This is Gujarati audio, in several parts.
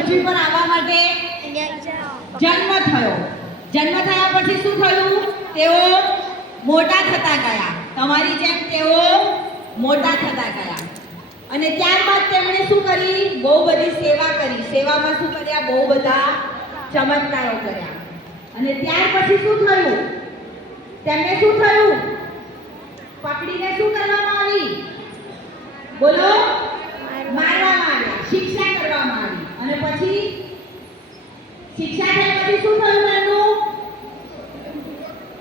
પૃથ્વી પર આવવા માટે જન્મ થયો. જન્મ થયા પછી શું થયું? તેઓ મોટા થતા ગયા. તમારી જેમ તેઓ મોટા થતા ગયા. અને ત્યારબાદ તેમણે શું કરી? બહુ બધી સેવા કરી. સેવામાં શું કર્યા? બહુ બધા ચમત્કારો કર્યા. અને ત્યાર પછી શું થયું? તેમને શું થયું? પકડીને શું કરવામાં આવી? બોલો. મારવામાં આવ્યા, શિક્ષા કરવામાં આવી. અને પછી શિક્ષા થયા પછી શું થયું એમનું?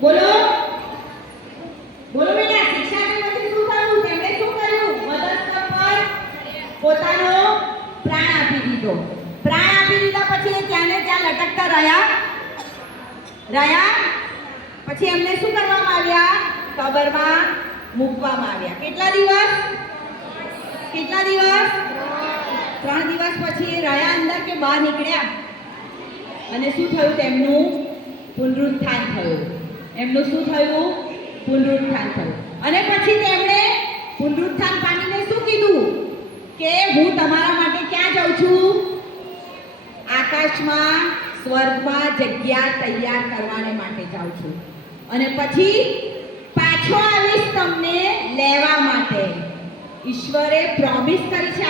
બોલો બોલો બેટા. શિક્ષા થયા પછી શું થયું? તેમણે શું કર્યું? મધસ્તંભ પર પોતાનો પ્રાણ આપી દીધો. પ્રાણ આપી દીધા પછી ત્યાં ને ત્યાં લટકતા રહ્યા. પછી એમને શું કરવામાં આવ્યા? કબરમાં મૂકવામાં આવ્યા. કેટલા દિવસ? 3 દિવસ પછી રહ્યા અંદર કે બહાર નીકળ્યા? અને શું થયું? તેમનું પુનરુત્થાન થયું. એમનું શું થયું? પુનરુત્થાન થયું. અને પછી તેમણે પુનરુત્થાન પામીને શું કીધું? કે હું તમારા માટે ક્યાં જાઉં છું? આકાશમાં, સ્વર્ગમાં જગ્યા તૈયાર કરવાને માટે જાઉં છું. અને પછી પાછો આવીશ તમને લેવા માટે. ઈશ્વરે પ્રોમિસ કરી છે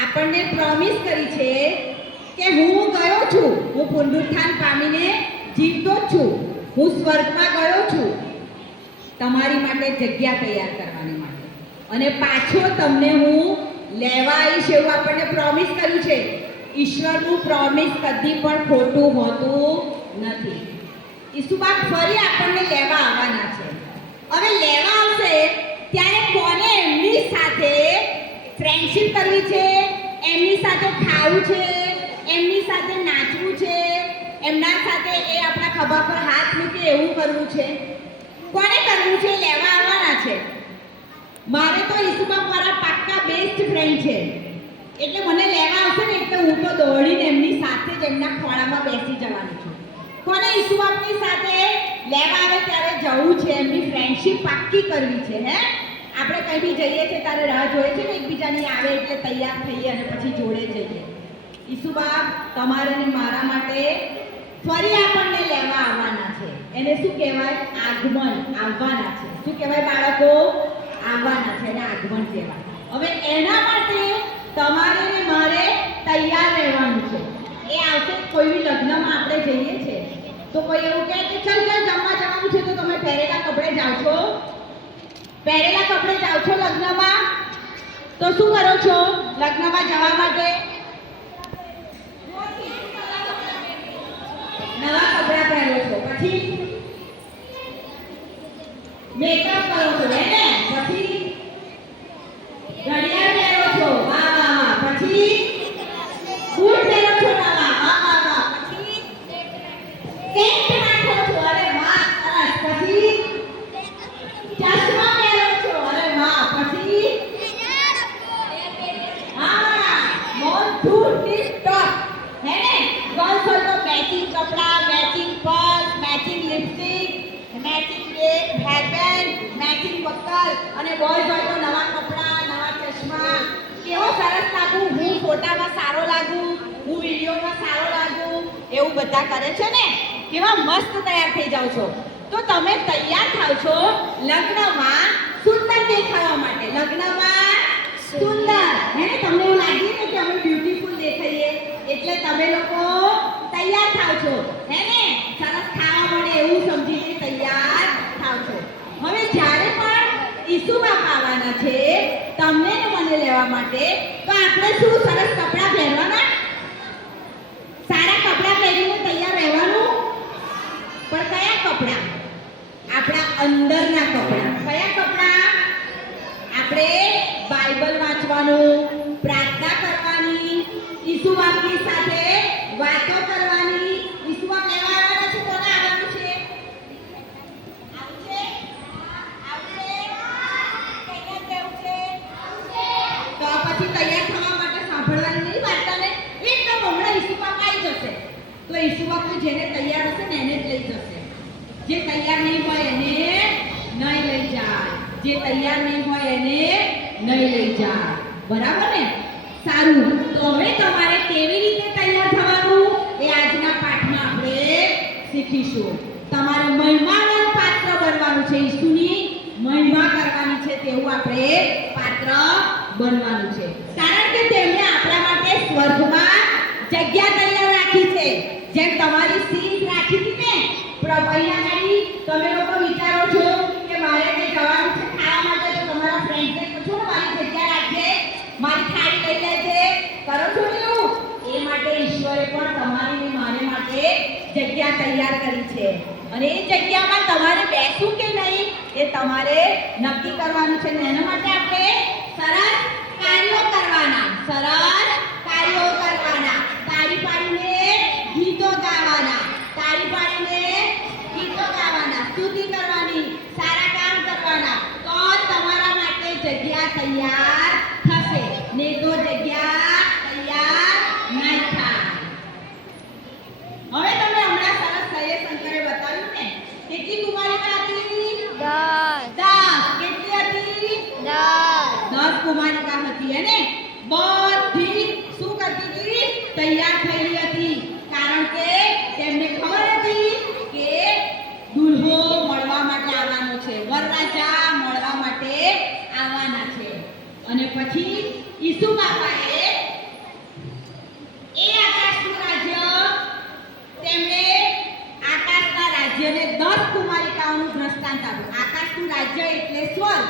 આપણને પ્રોમિસ કરી છે કે હું ગયો છું, હું પુનરુત્થાન પામીને જીવતો જ છું, હું સ્વર્ગમાં ગયો છું તમારી માટે જગ્યા તૈયાર કરવાની માટે. અને પાછો તમને હું લેવા આવીશ એવું આપણને પ્રોમિસ કર્યું છે. ઈશ્વરનું પ્રોમિસ કદી પણ ખોટું હોતું નથી. ઈસુબાપ ફરી આપણને લેવા આવવાના છે. હવે લેવા આવશે ત્યારે કોને એમની સાથે ફ્રેન્ડશિપ કરવી છે, એમની સાથે ખાવું છે, એમની સાથે નાચવું છે, એમના સાથે એ આપણા ખભા પર હાથ મૂકે એવું કરવું છે? કોને કરવું છે? લેવા આવવાના છે. મારે તો ઈસુબાપ મારા પાક્કા બેસ્ટ ફ્રેન્ડ છે. એટલે મને લેવા આવશે ને એટલે હું તો દોડીને એમની સાથે જ એમના ખોળામાં બેસી જવાની છું. કોને ઈસુબાપની સાથે લેવા આવે ત્યારે જવું છે, એમની ફ્રેન્ડશિપ પાક્કી કરવી છે. હે, આપણે કંઈ બી જઈએ છીએ ત્યારે રાહ જોઈએ છે ને એકબીજાની આવે એટલે તૈયાર થઈએ અને પછી જોડે જઈએ. ઈસુબાપ તમારે ને મારા માટે ફરી આપણને લેવા આવવાના છે. એને શું કહેવાય? આગમન. આવવાના છે. શું કહેવાય બાળકો? આવવાના છે. એને આગમન કહેવાય. હવે એના માટે તમારે ને મારે તૈયાર રહેવાનું છે. એ આવશે. કોઈ બી લગ્નમાં આપણે જઈએ છીએ તો કોઈ એવું કહે કે ચાલ જમવા જવાનું છે તો તમે પહેરેલા કપડે જાઓ છો? પહેરેલા કપડે જાઓ છો લગ્નમાં? તો શું કરો છો લગ્નમાં જવા માટે? નવા કપડા પહેરો છો. પછી મેકઅપ કરો છો ને? પછી ઘડિયાળ પહેરો છો. વાહ વાહ વાહ. પછી બૂટ પહેરો છો નવા. વાહ વાહ વાહ. પછી સેન્ટ નાખો છો. અરે વાહ સરસ. પછી ચશ્મા પહેરો છો. અરે વાહ. પછી હા મોઢું ટીપ ટોપ. હે ને? ગર્લ્સ હોય તો મેચિંગ કપડા, matching purse, matching lipstick, matching hairband, matching buckle. અને બોયઝ હોય તો નવા કપડા, નવા ચશ્મા. કેવો સરસ લાગુ, હું ફોટામાં સારો લાગુ, હું વિડીયોમાં સારો લાગુ, એવું બધા કરે છે ને? કેવા મસ્ત તૈયાર થઈ જાવ છો. તો તમે તૈયાર થાવ છો લગ્નમાં સુંદર દેખાવા માટે. લગ્નમાં સુંદર. હે ને? તમને એવું લાગે ને કે અમે બ્યુટીફુલ દેખાઈએ એટલે તમે લોકો તૈયાર થાવ છો. હે ને? સરસ ખાવા મળે એવું સમજીને તૈયાર થાવ છો. હવે જ્યારે પણ ઈસુબાપ આવવાના છે તમને ને મને લેવા માટે, તો આપણે શું સરસ કપડાં પહેરવાના? સારા કપડાં પહેરીને તૈયાર રહેવાનું. પણ કયા કપડાં? આપણા અંદરના કપડાં. કયા કપડાં? આપણે બાઇબલ વાંચવાનું, પ્રાર્થના કરવાની, ઈસુબાપની સાથે વાતો કરવાની. ઈસુબાપ લેવા આવવાના છે. કોને આવવાનું છે? તો પછી તૈયાર થવા માટે સાંભળવાની નહીં વાર્તાને? એકદમ હમણાં ઈસુબાપ આવી જશે તો ઈસુબાપ જેને તૈયાર હશે ને એને જ લઈ જશે. જે તૈયાર નહીં હોય એને નહીં લઈ જાય. જે તૈયાર નહીં હોય એને નહીં લઈ જાય. બરાબર ને? સારું. તો હવે તમારે કેવી રીતે તૈયાર થવાનું એ આજના પાઠમાં આપણે શીખીશું. તમારે મહિમાવાન પાત્ર બનવાનું છે. ઈસુની મહિમા કરવાની છે તેવું આપણે પાત્ર બનવાનું છે. કારણ કે તેમણે આપણા માટે સ્વર્ગમાં જગ્યા તૈયાર રાખી છે. જેમ તમારી સીટ રાખી હતી ને અહીંયા ગાડી, તમે લોકો વિચારો છો કે મારે કઈ જવાનું છે ખાવા માટે, તો તમારા ફ્રેન્ડને પૂછો મારી જગ્યા રાખજે, મારી થાળી લઈ લેજે, કરો છો ને એવું? એ માટે ઈશ્વરે પણ તમારી ને મારે માટે જગ્યા તૈયાર કરી છે. અને એ જગ્યામાં તમારે બેસવું કે નહીં એ તમારે નક્કી કરવાનું છે. એના માટે આપણે સરસ કાર્યો કરવાના, સરસ કાર્યો કરવાના, તાળી પાડીને ગીતો ગાવાના, તાળી પાડીને ગીતો ગાવાના, સ્તુતિ કરવાની, સારા કામ કરવાના, તો તમારા માટે જગ્યા તૈયાર થશે. ને તો જગ્યા તૈયાર નહીં થાય. હવે તમે હમણાં સરસ સૈયદ શંકરે બતાવ્યું ને, કેટલી કુમારિકા હતી? 10. કેટલી હતી? 10 કુમારિકા હતી. અને બધી શું કરતી હતી? તૈયાર થયેલી હતી. કારણ કે તેમને ખબર હતી કે દુલ્હો મળવા માટે આવવાનો છે, વરરાજા મળવા માટે આવવાના છે. અને પછી ઈસુ બાપાએ એ આકાશનું રાજ્ય, તેમણે આકાશના રાજ્યને 10 કુમારિકાઓનું દ્રષ્ટાંત આપ્યું. આકાશનું રાજ્ય એટલે સ્વર્ગ.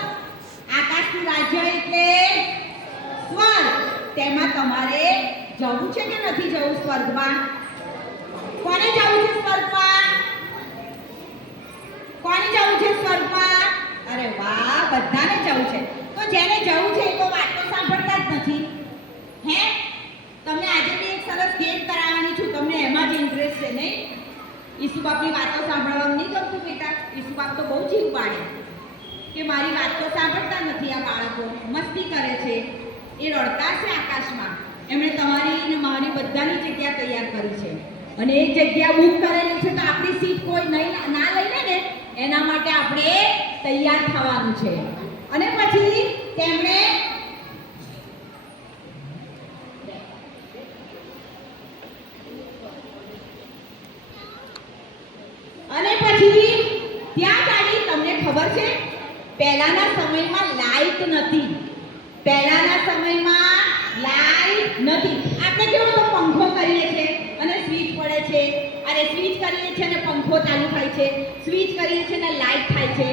આકાશનું રાજ્ય એટલે સ્વર્ગ. તેમાં તમારે જવું છે કે નથી જવું સ્વર્ગમાં? કોને જવું છે સ્વર્ગમાં? કોને જવું છે સ્વર્ગમાં? અરે વાહ, બધાને જવું છે. તો જેને જવું છે એ તો વાતો સાંભળતા જ નથી. હે, તમને આજે બી એક સરસ ગેમ કરાવવાની છું. તમને એમાં જ ઇન્ટરેસ્ટ છે નહીં? ઈસુ બાપની વાતો સાંભળવાનું નહીં ગમતું બેટા? ઈસુ બાપ તો બહુ જીવ પાડે કે મારી વાત તો સાંભળતા નથી આ બાળકો, મસ્તી કરે છે, એ રડતા છે આકાશમાં. એમણે તમારી ને મારી બધાની જગ્યા તૈયાર કરી છે. અને એ જગ્યા બુક કરેલી છે, તો આપણી સીટ કોઈ નહીં ના લઈ લે ને એના માટે આપણે તૈયાર થવાનું છે. અને પછી તેમણે ત્યાં ગાડી તમને ખબર છે પહેલાના સમયમાં લાઈટ નથી. પહેલાના સમયમાં લાઈટ નથી. આપણે કેવો તો પંખો કરીએ છીએ અને સ્વિચ પડે છે, અરે સ્વિચ કરીએ છીએ અને પંખો ચાલુ થાય છે, સ્વિચ કરીએ છીએ અને લાઈટ થાય છે.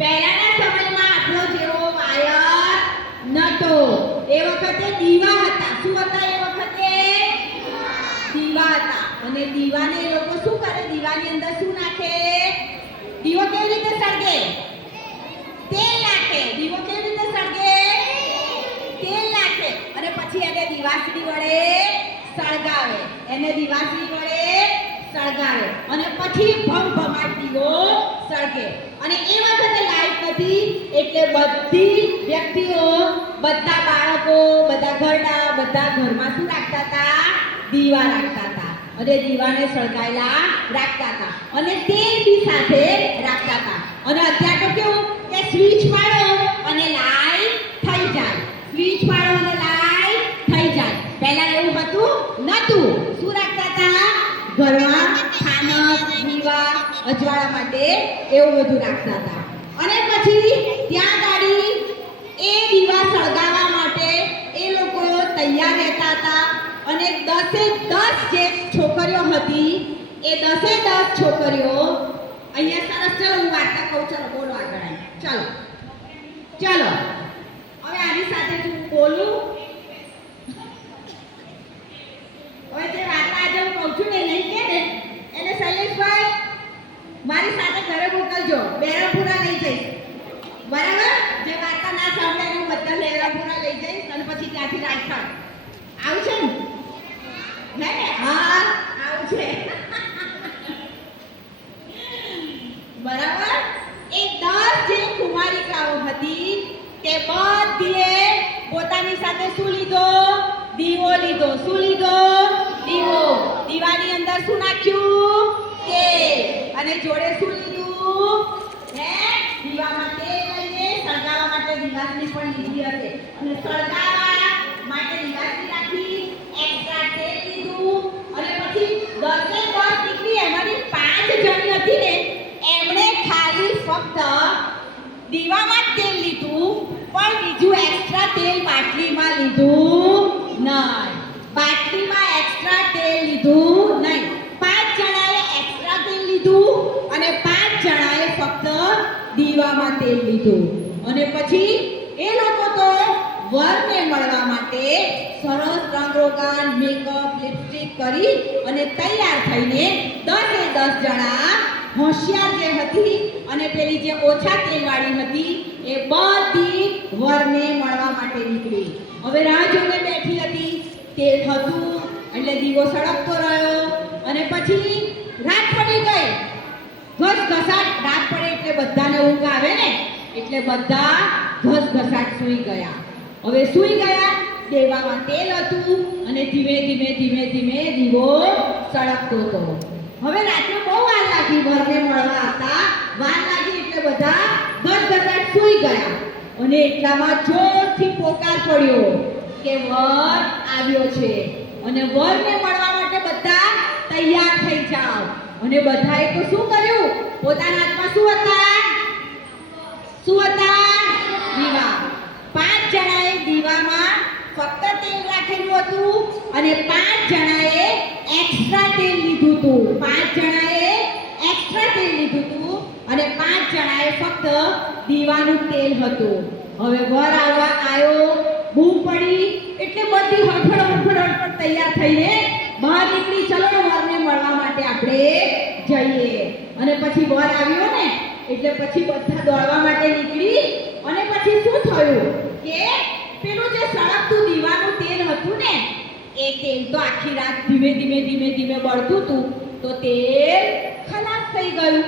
પહેલાના સમયમાં આપણો જેવો વાયર નતો. એ વખતે દીવા હતા. શું હતા એ વખતે? દીવા હતા. અને દીવાને એ લોકો શું કરે? દીવાની અંદર શું નાખે? દીવો કેવી રીતે સળગે? તેલ નાખે. દીવો કેવી રીતે સળગે? તેલ નાખે. અને પછી એને દીવાસળી વડે સળગાવે. એને દીવાસળી વડે સળગાવે. અને પછી ભમભમાટ દીવો સળગે. અને એ વખતે લાઈટ નથી, એટલે બધી વ્યક્તિઓ, બધા બાળકો, બધા ઘરડા, બધા ઘરમાં શું રાખતા હતા? દીવા રાખતા હતા. અને દીવાને સળગાયેલા રાખતા હતા. અને તેલ બી સાથે રાખતા હતા. અને અત્યારે તો કેવું કે સ્વિચ પાડો અને લાઈટ થઈ જાય, સ્વિચ પાડો અને લાઈટ થઈ જાય. પહેલા એવું હતું નતું. શું રાખતા હતા? ઘરમાં ખાનસ, દીવા, અજવાળા માટે એવું બધું રાખતા હતા. અને પછી ત્યાં ગાડી એ દીવા સળગાવવા માટે એ લોકો તૈયાર રહેતા હતા. અને 10 જે છોકરીઓ હતી એ 10 છોકરીઓ અહીંયા સરસ. ચલો હું વાર્તા કહું. ચલો બોલો આગળ. ચલો ચલો હવે આની સાથે હું બોલું. હવે જે વાર્તા આજે હું કહું છું ને નહીં કે ને એને શૈલેષભાઈ મારી સાથે ઘરે મોકલજો. બેરાપુરા લઈ જઈશ, બરાબર? જે વાર્તા ના સાંભળે હું બધા બેરાપુરા લઈ જઈશ અને પછી ત્યાંથી રાજસ્થાન આવું છે ને? હા આવું છે. બરાબર? એ 10 જે કુમારિકાઓ હતી તે બધીએ પોતાની સાથે શું લીધો? દીવો લીધો. શું લીધો? દીવો. દીવાની અંદર શું નાખ્યું? તેલ. અને જોડે શું લીધું? હે, દીવામાં તેલ લઈને સળગાવવા માટે દીવાસળી પણ લીધી હશે. અને સળગાવવા માટે દીવાસળી રાખી, એક્સ્ટ્રા તેલ ફક્ત દીવામાં જ તેલ લીધું, પણ બીજું એક્સ્ટ્રા તેલ બાટલીમાં લીધું નહીં. બાટલીમાં એક્સ્ટ્રા તેલ લીધું નહીં. 5 જણાએ એક્સ્ટ્રા તેલ લીધું અને 5 જણાએ ફક્ત દીવામાં તેલ લીધું. અને પછી એ લોકો તો વરને મળવા માટે સરસ રંગરોગાન, મેકઅપ, લિપસ્ટિક કરી અને તૈયાર થઈને 10 જણા હોશિયાર જે હતી અને પેલી જે ઓછા તેલવાળી હતી એ બધી વરને મળવા માટે નીકળી. હવે રાહ જોઈને બેઠી હતી. તેલ હતું એટલે દીવો સળગતો રહ્યો અને પછી રાત પડી ગઈ. ઘસઘસાટ રાત પડે એટલે બધાને ઊંઘ આવે ને, એટલે બધા ઘસઘસાટ સૂઈ ગયા. હવે સૂઈ ગયા. દેવામાં તેલ હતું અને ધીમે ધીમે દીવો સળગતો હતો. હવે રાત્રે બહુ વાર લાગી વરને મળવા આવતા. વાર લાગી એટલે બધા ઘસઘસાટ સૂઈ ગયા. અને એટલામાં જોરથી પોકાર પડ્યો કે વર આવ્યો છે અને વરને મળવા માટે બધા તૈયાર થઈ જાઓ. અને બધાએ તો શું કર્યું? પોતાના હાથમાં શું હતા? દીવા. 5 જણાએ દીવામાં ફક્ત તેલ રાખેલું હતું અને 5 જણાએ એક્સ્ટ્રા તેલ લીધું હતું. 5 જણાએ એક્સ્ટ્રા તેલ લીધું હતું અને 5 જણાએ ફક્ત દીવાનું તેલ હતું. હવે વર આવવા આવ્યો, બૂમ પડી એટલે બધી હડફડ તૈયાર થઈને બહાર નીકળી. ચલો વરને મળવા માટે આપણે જઈએ. અને પછી વર આવ્યો ને એટલે પછી બધા દોડવા માટે નીકળી. અને પછી શું થયું કે પેલું જે સળગતું દીવાનું તેલ હતું ને એ તેલ તો આખી રાત ધીમે બળતું હતું તો તેલ ખલાસ થઈ ગયું.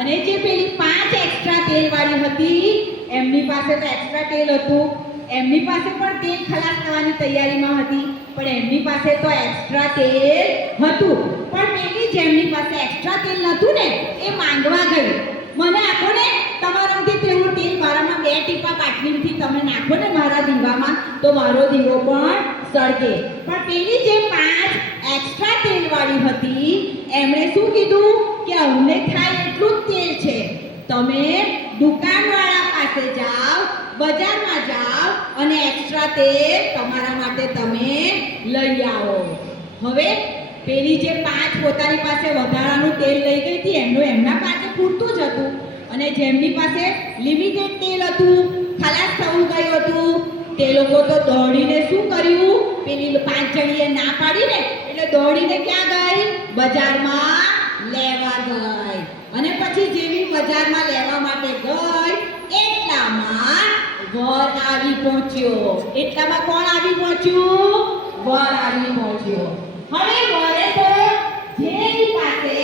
અને જે પેલી 5 એક્સ્ટ્રા તેલવાળી હતી એમની પાસે તો એક્સ્ટ્રા તેલ હતું. એમની પાસે પણ તેલ ખલાસ થવાની તૈયારીમાં હતી, પણ એમની પાસે તો એક્સ્ટ્રા તેલ હતું. પણ પેલી જેમની પાસે એક્સ્ટ્રા તેલ નતું ને એ માંગવા ગઈ, મને આપો ને તમારામાંથી તેવું તેલ, મારામાં 2 ટીપા બાટલીમાંથી તમે નાખો ને મારા દીવામાં તો મારો દીવો પણ સળગે. પણ પેલી જે 5 એક્સ્ટ્રા તેલવાળી હતી એમણે શું કીધું કે અમને થાય એટલું જ તેલ છે, તમે દુકાનવાળા પાસે જાઓ, બજારમાં જાઓ અને એક્સ્ટ્રા તેલ તમારા માટે તમે લઈ આવો. હવે પેલી જે 5 પોતાની પાસે વધારાનું તેલ લઈ ગઈ હતી એમના પાસે પૂરતું જ હતું. અને જેમની પાસે લિમિટેડ તેલ હતું, ખલાસ થવું ગયું હતું, તે લોકો તો દોડીને શું કર્યું, પેલી 5 જણીએ ના પાડી ને એટલે દોડીને ક્યાં ગઈ? બજારમાં લેવા ગઈ. અને પછી જેવી બજારમાં લેવા માટે ગઈ એટલામાં વર આવી પહોંચ્યો. એટલામાં કોણ આવી પહોંચ્યું? વર આવી પહોંચ્યો. હવે વરે તો જેની પાસે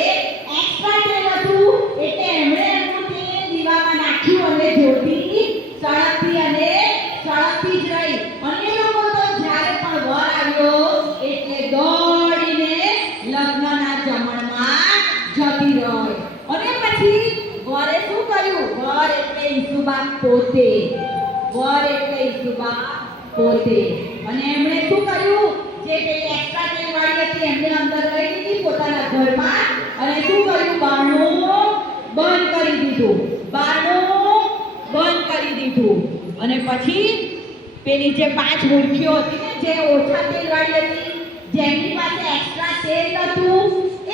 એક્સ્ટ્રા તેલ હતું એટલે એમણે એમનું તેલ દીવામાં નાખ્યું અને જ્યોતિ સળગતી જ રહી. અને લોકો તો જ્યારે પણ વર આવ્યો એટલે દોડીને લગ્નના જમણમાં જતી રહી. અને પછી વરે શું કર્યું? વર એટલે ઈસુબા પોતે. અને એમણે શું કર્યું? જે પેલી એક્સ્ટ્રા તેલવાળી હતી એમને અંદર લઈ લીધી પોતાના ઘરમાં અને શું કર્યું? બારણું બંધ કરી દીધું. અને પછી પેલી જે 5 મૂર્ખીઓ હતી ને જે ઓછા તેલવાળી હતી, જેમની પાસે એક્સ્ટ્રા તેલ નતું,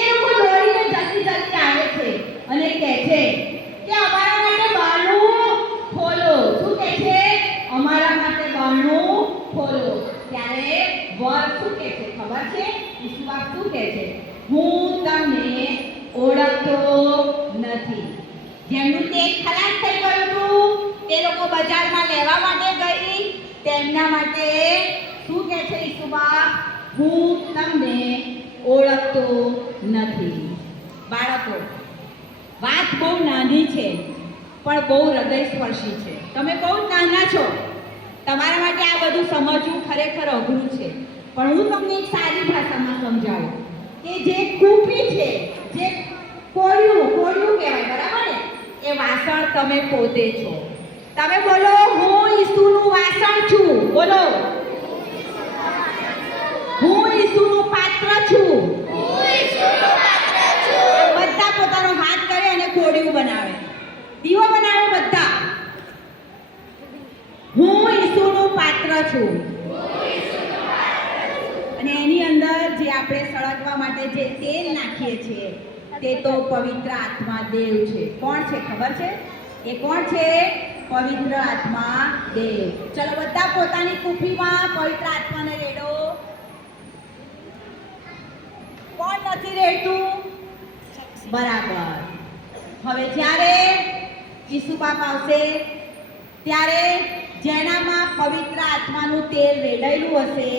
એ લોકો દોડીને જલ્દી આવે છે અને કહે છે કે અમારા માટે બારણું ખોલો. શું કહે છે? અમારા માટે બારણું ખોલો. ત્યારે વર શું કહે છે ખબર છે? ઈસુબા શું કહે છે? હું તમને ઓળખતો નથી. જેમનું તેલ ખલાસ થઈ ગયું હતું તે લોકો બજારમાં લેવા માટે ગઈ, તેમના માટે શું કહે છે ઈસુબા? હું તમને ઓળખતો નથી. બાળકો, વાત બહુ નાની છે પણ બહુ હૃદયસ્પર્શી છે. તમે બહુ નાના છો, તમારા માટે આ બધું સમજવું ખરેખર અઘરું છે. પણ હું તમને એક સારી ભાષામાં સમજાવું કે જે કૂપી છે, જે કોળિયું કહેવાય, બરાબર ને? એ વાસણ તમે પોતે છો. તમે બોલો, હું ઈસુનું વાસણ છું. બોલો, હું ઈસુનું પાત્ર છું. બધા પોતાનો હાથ કરે અને કોળિયું બનાવે. અને એની અંદર જે આપણે સળગવા માટે જે તેલ નાખીએ છીએ તે તો પવિત્ર આત્મા દેવ છે. કોણ છે ખબર છે? એ કોણ છે? પવિત્ર આત્મા દેવ. ચલો બધા પોતાની કુફીમાં પવિત્ર આત્માને રેડો. કોણ નથી રેડતું? બરાબર. હવે જ્યારે ઈસુ બાપ આવશે ત્યારે જેનામાં પવિત્ર આત્માનું તેલ રેડાયેલું હશે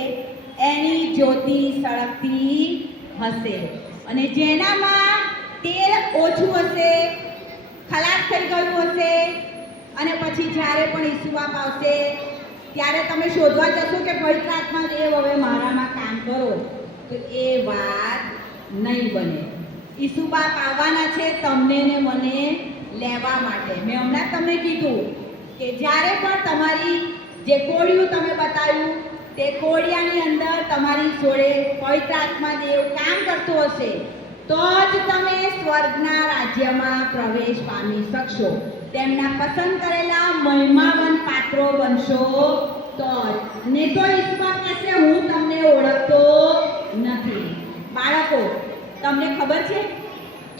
એની જ્યોતિ સળગતી હશે, અને જેનામાં તેલ ઓછું હશે, ખલાસ થઈ ગયું હશે, અને પછી જ્યારે પણ ઈસુ બાપ આવશે ત્યારે તમે શોધવા જશો કે પવિત્ર આત્મા દેવ હવે મારામાં કામ કરો, તો એ વાત નહીં બને. ઈસુ બાપ આવવાના છે તમને ને મને લેવા માટે. મેં હમણાં તમને કીધું કે જ્યારે પણ તમારી જે કોળિયું તમે બતાવ્યું તે કોળિયાની અંદર તમારી જોડે પવિત્ર આત્મા દેવ કામ કરતો હશે તો જ તમે સ્વર્ગના રાજ્યમાં પ્રવેશ પામી શકશો. તેમના પસંદ કરેલા મહિમાવંત પાત્રો બનશો તો જ. ને તો ઈશ્વર કહેશે હું તમને ઓળખતો નથી. બાળકો, તમને ખબર છે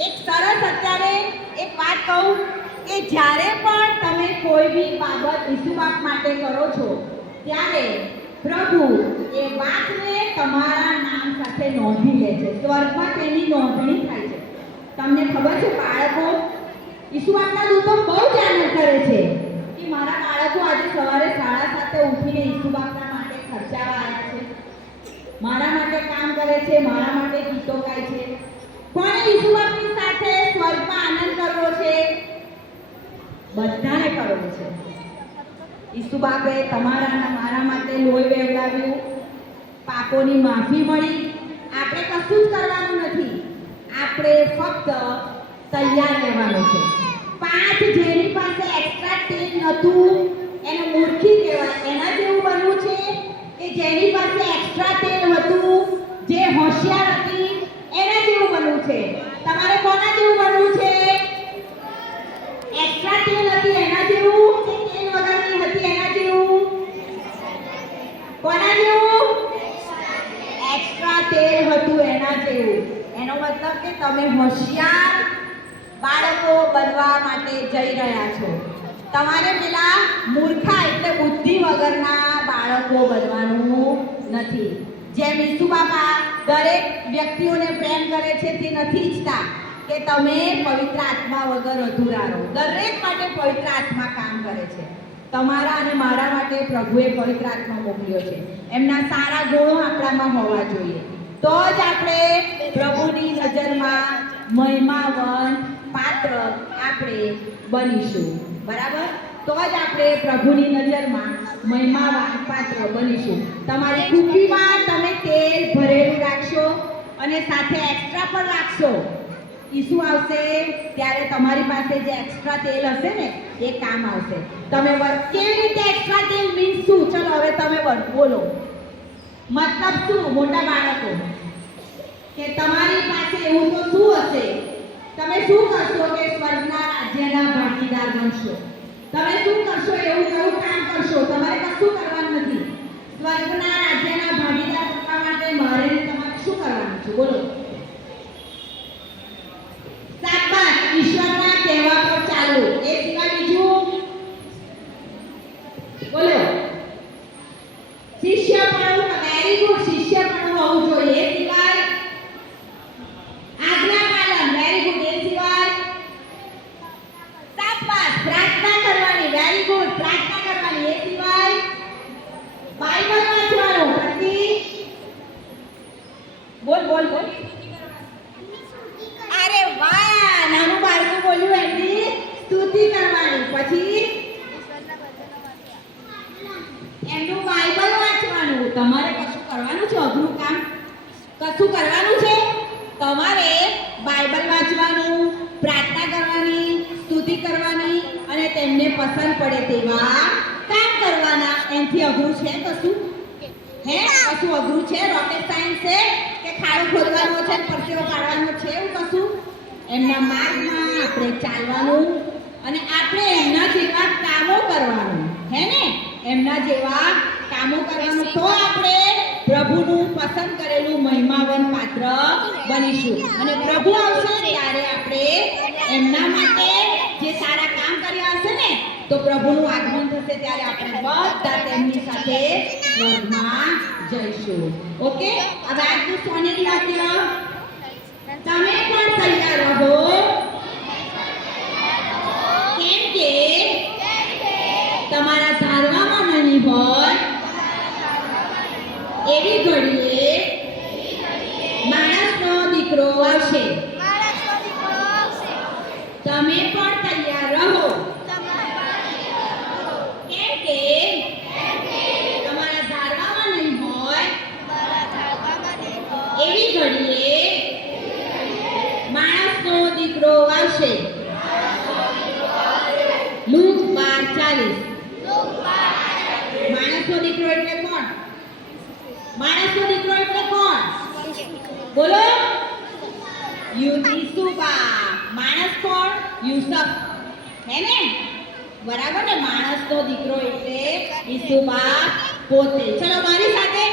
એક સરસ અત્યારે એક વાત કહું કે જ્યારે પણ તમે કોઈ બી બાબત ઈસુ બાપ માટે કરો છો ત્યારે પ્રભુ એ વાતને તમારા નામ સાથે નોંધી લે છે. સ્વર્ગમાં તેની નોંધણી થાય છે. તમને ખબર છે બાળકો, ઈસુ બાપના દૂતો બહુ જ આનંદ કરે છે કે મારા બાળકો આજે સવારે 7:30 ઉઠીને ઈસુ બાપના માટે ખર્ચાવા આવ્યા છે, મારા માટે કામ કરે છે, મારા માટે ગીતો ગાય છે. કોણે ઈસુ બાપની સાથે સ્વર્ગમાં આનંદ કરવો છે? બધાને કરવો છે. ઈસુ બાપે તમારા અને મારા માટે લોહી વહેવડાવ્યું, પાપોની માફી મળી. આપણે કશું જ કરવાનું નથી, આપણે ફક્ત તૈયાર રહેવાનું છે. 5 જેની પાસે એક્સ્ટ્રા તેલ નહોતું એને મૂર્ખી કહેવાય. એના જેવું બનવું છે કે જેની પાસે એક્સ્ટ્રા તેલ હતું, જે હોશિયાર હતી, એના જેવું બનવું છે. તમારે કોના જેવું બનવું છે? એક્સ્ટ્રા તેલ હતી એના જેવું કે તેલ વગરની હતી એના જેવું? કોના જેવું? એક્સ્ટ્રા તેલ હતું એના જેવું. એનો મતલબ કે તમે હોશિયાર બાળકો બનવા માટે જઈ રહ્યા છો. તમારે પેલા મૂર્ખા એટલે બુદ્ધિ વગરના બાળકો બનવાનું નથી. જેમ ઈસુ બાપા દરેક વ્યક્તિઓને પ્રેમ કરે છે તે નથી ઈચ્છતા કે તમે પવિત્ર આત્મા વગર અધૂરા રહો. દરેક માટે પવિત્ર આત્મા કામ કરે છે. તમારા અને મારા માટે પ્રભુએ પવિત્ર આત્મા મોકલ્યો છે. એમના સારા ગુણો આપણામાં હોવા જોઈએ તો જ આપણે પ્રભુની નજરમાં મહિમાવંત પાત્ર આપણે બનીશું. બરાબર? તો જ આપણે પ્રભુની નજરમાં મહિમાવંત પાત્ર બનીશું. તમારી કુપીમાં તમે તેલ ભરેલું રાખશો અને સાથે એક્સ્ટ્રા પણ રાખશો. ઈસુ આવશે ત્યારે તમારી પાસે જે એક્સ્ટ્રા તેલ હશે ને એ કામ આવશે. તમે કેવી રીતે એક્સ્ટ્રા તેલ મીન્સ શું? ચલો હવે તમે બોલો. મતલબ શું? મોટા બાળકો, કે તમારી પાસે એવું તો શું હશે? તમે શું કરશો કે સ્વર્ગના રાજ્યના ભાગીદાર બનશો? તમે શું કરશો? એવું કયું કામ કરશો? તમારે કશું કરવાનું નથી. સ્વર્ગના રાજ્યના ભાગીદાર બનવા માટે મારે તમારે શું કરવાનું છે? બોલો. શાબાશ, ઈશ્વરના કહેવા પર ચાલો. એ સિવાય બીજું બોલો. શિષ્યપણું, વેરી ગુડ, શિષ્યપણું હોવું જોઈએ. એ સિવાય આજ્ઞા પાલન, વેરી ગુડ. એ સિવાય શાબાશ, પ્રાર્થના કરવાની, વેરી ગુડ, પ્રાર્થના કરવાની. એ સિવાય બાઇબલ વાંચવાનું. પછી બોલ બોલ બોલ. અરે વાહ, નાનું બાળકું બોલ્યું એમની સ્તુતિ કરવાની. પછી એમનું બાઇબલ વાંચવાનું. તમારે કશું કરવાનું છે? અઘરું કામ કશું કરવાનું છે? તમારે બાઇબલ વાંચવાનું, પ્રાર્થના કરવાની, સ્તુતિ કરવાની અને તેમને પસંદ પડે તેવા કામ કરવાના. એનાથી અઘરું છે કશું? હે, કશું અઘરું છે? રોકેટ સાયન્સ છે કે ખાડો ખોદવાનો છે, પરસેવો પાડવાનો છે? એવું કશું? એમના માર્ગમાં આપણે ચાલવાનું અને આપણે એમના જેવા કામો કરવાનું. હે ને? એમના જેવા કામો કરવાનું તો આપણે પ્રભુનું પસંદ પાત્ર બનીશું. અને પ્રભુ આવશે ત્યારે આપણે એમના માટે જે સારા કામ કર્યા હશે ને, તો પ્રભુનું આગમન થશે ત્યારે આપણે બધા તેમની સાથે સ્વર્ગમાં જઈશું. ઓકે, હવે આજનું સોનેરી વાક્ય, તમે પણ તૈયાર રહો, કેમ કે તમારા ધારવામાં નહીં હોય એવી ઘડીએ માણસનો દીકરો આવશે. તમે પણ તૈયાર રહો, કેમ કે તમારા ધારવામાં નહીં હોય એવી ઘડીએ માણસનો દીકરો આવશે. લૂક 12:40. માણસનો દીકરો એટલે કોણ? માણસનો દીકરો એટલે કોણ? બોલો. યુસુફા. માણસ કોણ? યુસુફ, હે ને? બરાબર ને? માણસનો દીકરો એટલે યુસુફા પોતે. ચલો મારી સાથે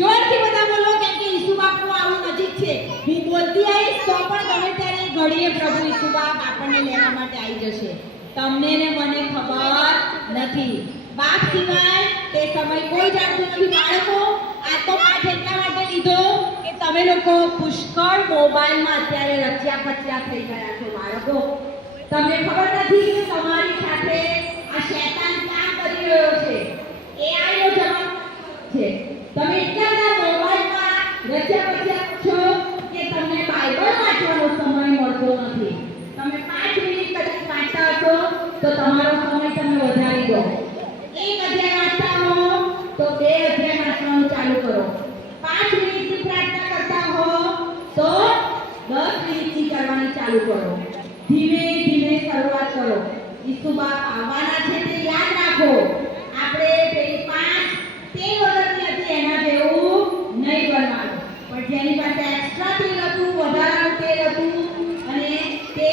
જોરથી બધા બોલો, કેમ કે યુસુફાનું આવું નજીક છે. હું બોલતી આવીશ તો પણ ગમે ત્યારે ઘડીએ પ્રભુ યુસુફા આપણને લેવા માટે આવી જશે. તમને ને મને ખબર નથી. બાપ સિવાય તે સમય કોઈ જાણતું નથી. બાળકો, આ તો પાઠ એટલા માટે લીધો કે તમે લોકો પુષ્કળ મોબાઈલમાં અત્યારે રચ્યા પચ્યા થઈ ગયા છો. બાળકો, તમને ખબર નથી કે તમારી સાથે આ શૈતાન કામ કરી રહ્યો છે. AI નો જવાબ છે. તમે એટલા બધા મોબાઈલમાં રચ્યા પચ્યા છો કે તમને બાઇબલ વાંચવાનો સમય મળતો નથી. તમે 5 મિનિટ કદાચ વાંચતા હશો તો તમારો સમય તમે વધારી દો. 1 અધ્યાય વાંચતા હો તો 2 અધ્યાય વાંચવાનું ચાલુ કરો. 5 મિનિટની પ્રાર્થના કરતા હો તો 10 મિનિટની કરવાની ચાલુ કરો. ધીમે ધીમે શરૂઆત કરો. ઈસુબા આવવાના છે તે યાદ રાખો. આપણે પેલી 5 તે વગરની હતી એના જેવું નહીં બનવાનું. પણ જેની પાસે એક્સ્ટ્રા તેલ હતું, વધારાનું તેલ હતું અને તે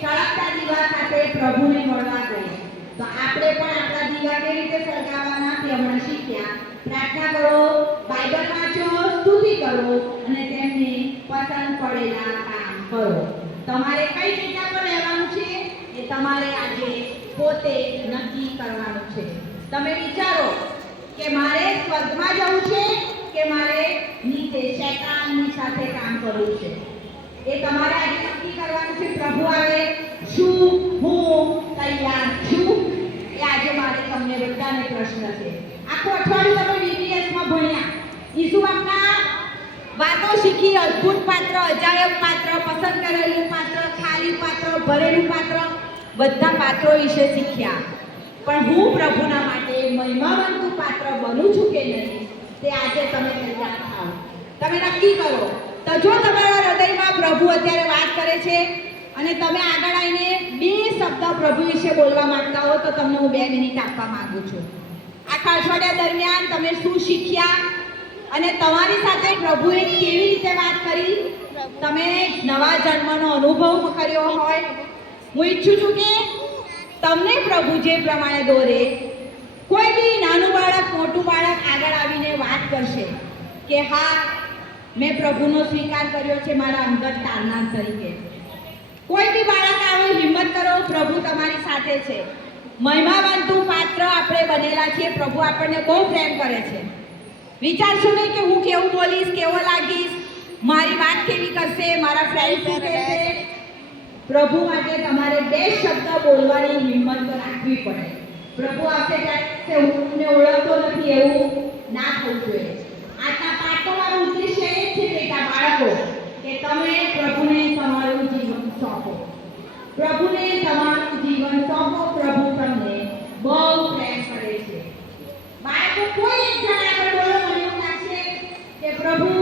સળગતા દીવા સાથે પ્રભુને મળવા ગઈ, તો આપણે પણ આપણા દીવા કેવી રીતે સળગાવવાના તે હમણાં શીખ્યા. પ્રાર્થના કરો, બાઇબલ વાંચો, સ્તુતિ કરો અને તેમને પસંદ પડેલા કામ કરો. તમારે કઈ દિશા પર રહેવાનું છે એ તમારે આજે પોતે નક્કી કરવાનું છે. તમે વિચારો કે મારે સ્વર્ગમાં જવું છે કે મારે નીચે શૈતાનની સાથે કામ કરવું છે. એ તમારે આજે નક્કી કરવાનું છે. પ્રભુ આવે, શું હું તૈયાર છું? એ આજે મારે તમને બધાને પ્રશ્ન છે. આખું અઠવાડિયું તમે VBS-માં ભણ્યા, ઈસુબાપના વાતો શીખી, અદ્ભુત પાત્ર, અજાયબ પાત્ર, પસંદ કરેલું પાત્ર, ખાલી પાત્ર, ભરેલું પાત્ર, બધા પાત્રો વિશે શીખ્યા. પણ હું પ્રભુના માટે મહિમાવંતું પાત્ર બનું છું કે નહીં તે આજે તમે તૈયાર થાઓ. તમે નક્કી કરો. તો જો તમારા હૃદયમાં પ્રભુ અત્યારે વાત કરે છે અને તમે આગળ આવીને 2 શબ્દ પ્રભુ વિશે બોલવા માંગતા હો તો તમને હું 2 મિનિટ આપવા માંગુ છું. આખા અઠવાડિયા દરમિયાન તમે શું શીખ્યા અને તમારી સાથે પ્રભુએ કેવી રીતે વાત કરી, તમે નવા જન્મનો અનુભવ કર્યો હોય. હું ઈચ્છું છું કે તમને પ્રભુ જે પ્રમાણે દોરે, કોઈ બી નાનું બાળક મોટું બાળક આગળ આવીને વાત કરશે કે હા મેં પ્રભુનો સ્વીકાર કર્યો છે મારા અંગત તારનાર તરીકે. કોઈ બી બાળક આવે, હિંમત કરો, પ્રભુ તમારી સાથે છે. મહિમાવંતું પાત્ર આપણે બનેલા છીએ. પ્રભુ આપણને બહુ પ્રેમ કરે છે. વિચારશો નહીં કે હું કેવું બોલીશ, કેવો લાગીશ, મારી વાત કેવી કરશે, મારા ફ્રેન્ડ શું કહેશે. પ્રભુ માટે તમારે 2 શબ્દ બોલવાની હિંમત તો રાખવી પડે. પ્રભુ આવશે ત્યારે હું તમને ઓળખતો નથી એવું ના થવું જોઈએ. આજના પાઠનો મારો ઉદ્દેશ્ય એ છે બેટા બાળકો કે તમે પ્રભુને તમારું જીવન સોંપો. પ્રભુને તમારું જીવન સોંપો. પ્રભુ તમને બહુ પ્રેમ કરે છે. બાળકો, કોઈ એક જણ આગળ બોલો, મને એવું લાગશે કે પ્રભુ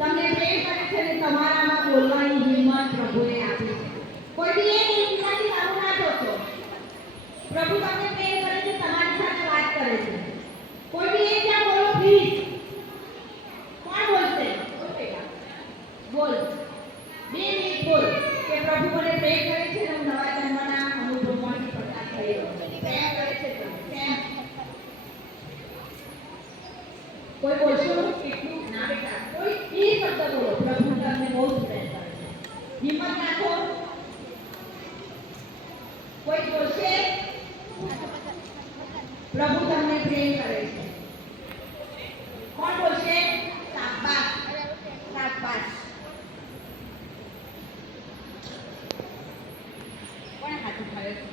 તમને પ્રેમ કરે છે અને તમારામાં બોલવાની હિંમત પ્રભુએ આપી છે. કોઈ બી એક ઇન્સાનની સામે ના જોશો. પ્રભુ તમને પ્રેમ કરે છે, તમારી સાથે વાત કરે છે. કોઈ બી એક જણ બોલો પ્લીઝ. કોણ બોલશે? બોલ બેટા, બોલ. 2 મિનિટ બોલ કે પ્રભુ મને પ્રેમ કરે છે અને હું નવા જન્મના અનુભવમાંથી પસાર થઈ રહ્યો છું. પ્રેમ કરે છે પ્રભુ. પ્રેમ. કોઈ બોલશો કેટલું? ના બેટા, કોઈ 2 શબ્દ બોલો. પ્રભુ તમને હિંમત રાખો. કોઈ બોલશે? પ્રભુ તમને પ્રેમ કરે છે. કોણ બોલશે? શાબાશ, શાબાશ. કોણ હાથ ઉઠાવે છે?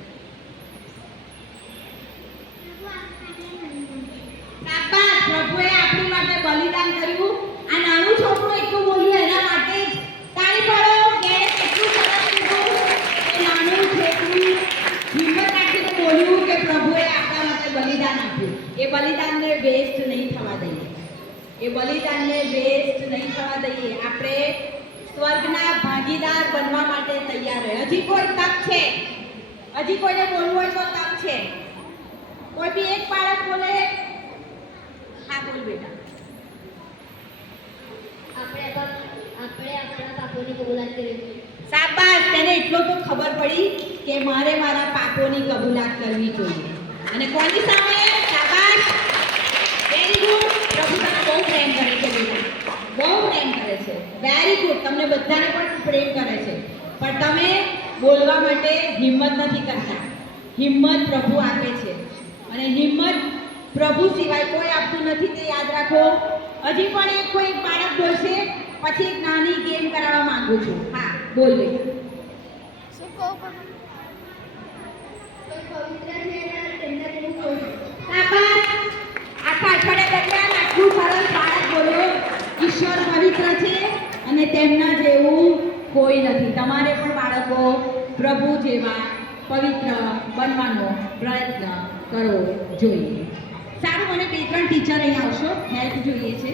શાબાશ, પ્રભુએ આપણી માટે બલિદાન કર્યું. આ નાનું છોકરું એટલું બોલ્યું એના માટે જ તાળી પાડો. કે કેટલું સરસ કીધું. એ નાનું છોકરું હિંમત રાખીને બોલ્યું કે પ્રભુએ આપણા માટે બલિદાન આપ્યું. એ બલિદાનને વેસ્ટ નહીં થવા દઈએ. એ બલિદાનને વેસ્ટ નહીં થવા દઈએ. આપણે સ્વર્ગના ભાગીદાર બનવા માટે તૈયાર રહે. હજી કોઈ તક છે? હજી કોઈને બોલવું હોય તો તક છે. કોઈ બી એક બાળક બોલે. હા, બોલ બેટા. આપણે આપણા પાપોની કબૂલાત કરવી જોઈએ. શાબાશ, તેને એટલો તો ખબર પડી કે મારે મારા પાપોની કબૂલાત કરવી જોઈએ. અને કોની સામે? શાબાશ, વેરી ગુડ. પ્રભુ તને બહુ પ્રેમ કરે છે બેટા, બહુ પ્રેમ કરે છે. Very good. તમને બધાને પણ પ્રેમ કરે છે, પણ તમે બોલવા માટે હિંમત નથી કરતા. હિંમત પ્રભુ આપે છે, અને હિંમત પ્રભુ સિવાય કોઈ આપતું નથી, તે યાદ રાખો. હજી પણ કોઈ બાળક બોલશે, પછી એક નાની ગેમ કરાવવા માંગુ છું. હા, બોલ બેટા. શું કહું? કોઈ પવિત્ર છે અને તેમના જેવું કોઈ નથી. શાબાશ. આખા અઠવાડિયા દરમિયાન આટલું સરસ બાળક બોલ્યો. ઈશ્વર પવિત્ર છે અને તેમના જેવું કોઈ નથી. તમારે પણ બાળકો પ્રભુ જેવા પવિત્ર બનવાનો પ્રયત્ન કરવો જોઈએ. સારું, મને 2-3 ટીચર અહીં આવશો, હેલ્પ જોઈએ છે.